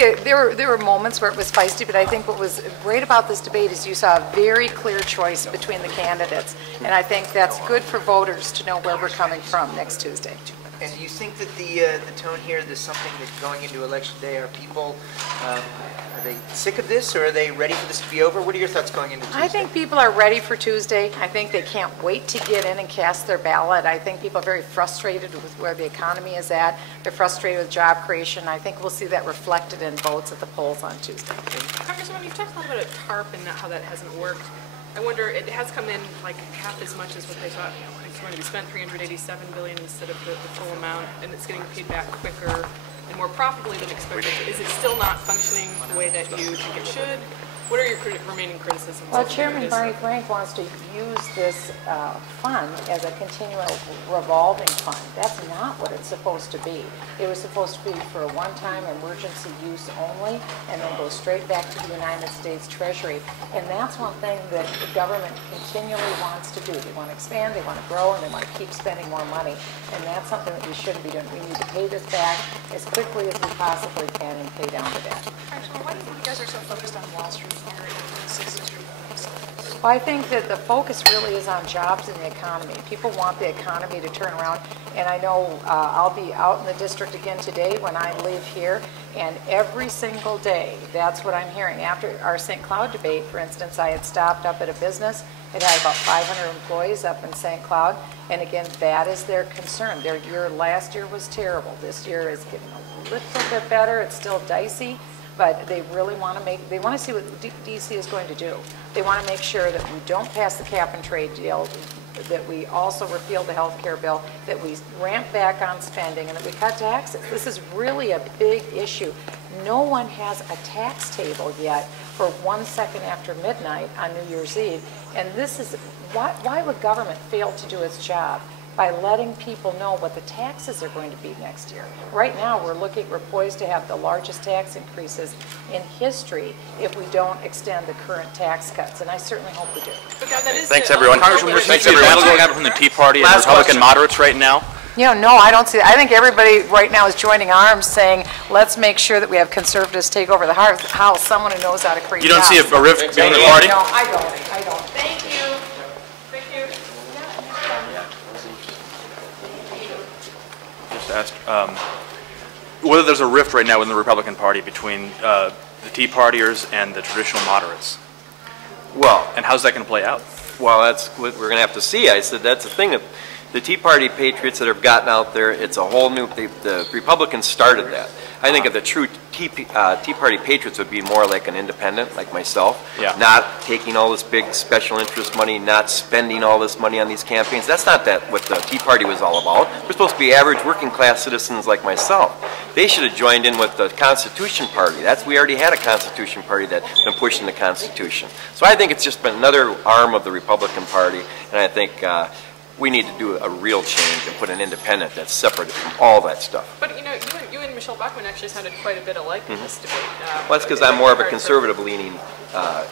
there were moments where it was feisty, but I think what was great about this debate is you saw a very clear choice between the candidates, and I think that's good for voters to know where we're coming from next Tuesday. And do you think that the tone here, there's something that going into Election Day, are people, are they sick of this, or are they ready for this to be over? What are your thoughts going into Tuesday? I think people are ready for Tuesday. I think they can't wait to get in and cast their ballot. I think people are very frustrated with where the economy is at. They're frustrated with job creation. I think we'll see that reflected in votes at the polls on Tuesday. Congresswoman, you've talked a lot about a TARP and how that hasn't worked. I wonder, it has come in like half as much as what they thought. You know, it's going to be spent $387 billion instead of the full amount, and it's getting paid back quicker and more profitably than expected. Is it still not functioning the way that you think it should? What are your remaining criticisms? Well, Chairman Barney Frank wants to use this fund as a continual revolving fund. That's not what it's supposed to be. It was supposed to be for a one-time emergency use only, and then go straight back to the United States Treasury. And that's one thing that the government continually wants to do. They want to expand, they want to grow, and they want to keep spending more money. And that's something that we shouldn't be doing. We need to pay this back as quickly as we possibly can and pay down the debt. Actually, why do you think you guys are so focused on Wall Street? Well, I think that the focus really is on jobs and the economy. People want the economy to turn around, and I know I'll be out in the district again today when I leave here, and every single day, that's what I'm hearing. After our St. Cloud debate, for instance, I had stopped up at a business. It had about 500 employees up in St. Cloud, and again, that is their concern. Their year last year was terrible. This year is getting a little bit better. It's still dicey. But they really want to they want to see what D.C. is going to do. They want to make sure that we don't pass the cap and trade deal, that we also repeal the health care bill, that we ramp back on spending, and that we cut taxes. This is really a big issue. No one has a tax table yet for 1 second after midnight on New Year's Eve. And this is, why would government fail to do its job? By letting people know what the taxes are going to be next year. Right now, we're poised to have the largest tax increases in history if we don't extend the current tax cuts, and I certainly hope we do. Thanks, everyone. Congresswoman, thanks, everyone. Battle going on from the Tea Party and Republican moderates right now. You know, no, I don't see that. I think everybody right now is joining arms saying, let's make sure that we have conservatives take over the House, someone who knows how to create You don't jobs. see a rift beyond the party? No, I don't. Thank you. Asked whether there's a rift right now in the Republican Party between the Tea Partiers and the traditional moderates. Well, and how's that going to play out? Well, that's what we're going to have to see. I said that's the thing that the Tea Party patriots that have gotten out there, it's a whole new, the Republicans started that. I think if the true Tea Party patriots would be more like an independent, like myself, not taking all this big special interest money, not spending all this money on these campaigns. That's not what the Tea Party was all about. We're supposed to be average working class citizens like myself. They should have joined in with the Constitution Party. We already had a Constitution Party that's been pushing the Constitution. So I think it's just been another arm of the Republican Party, and I think we need to do a real change and put an independent that's separated from all that stuff. But you know, you and Michele Bachmann actually sounded quite a bit alike in this debate. Well, that's because I'm more of a conservative-leaning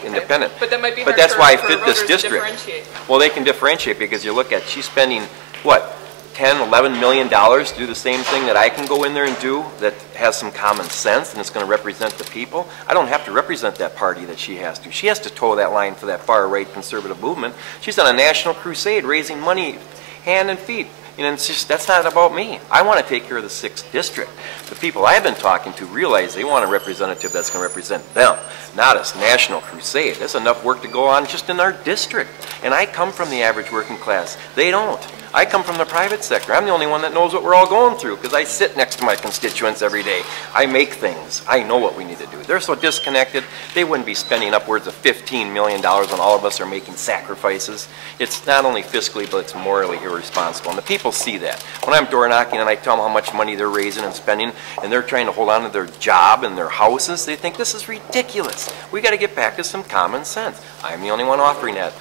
independent. But that might be But hard that's why I for fit this district. Well, they can differentiate because you look at, she's spending, what, $10, $11 million to do the same thing that I can go in there and do that has some common sense and it's going to represent the people. I don't have to represent that party that she has to. She has to toe that line for that far-right conservative movement. She's on a national crusade raising money hand and feet. You know, it's just, that's not about me. I want to take care of the 6th district. The people I've been talking to realize they want a representative that's going to represent them, not a national crusade. There's enough work to go on just in our district. And I come from the average working class. They don't. I come from the private sector. I'm the only one that knows what we're all going through because I sit next to my constituents every day. I make things. I know what we need to do. They're so disconnected, they wouldn't be spending upwards of $15 million when all of us are making sacrifices. It's not only fiscally, but it's morally irresponsible. And the people see that. When I'm door knocking and I tell them how much money they're raising and spending, and they're trying to hold on to their job and their houses, they think this is ridiculous. We got to get back to some common sense. I'm the only one offering that.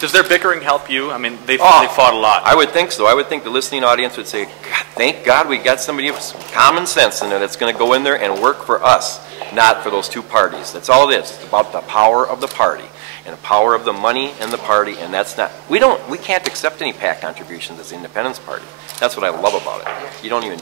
Does their bickering help you? I mean, they fought a lot. I would think so. I would think the listening audience would say, thank God we got somebody with some common sense in there that's going to go in there and work for us, not for those two parties. That's all it is. It's about the power of the party and the power of the money and the party, and that's not, we can't accept any PAC contributions as the Independence Party. That's what I love about it. You don't even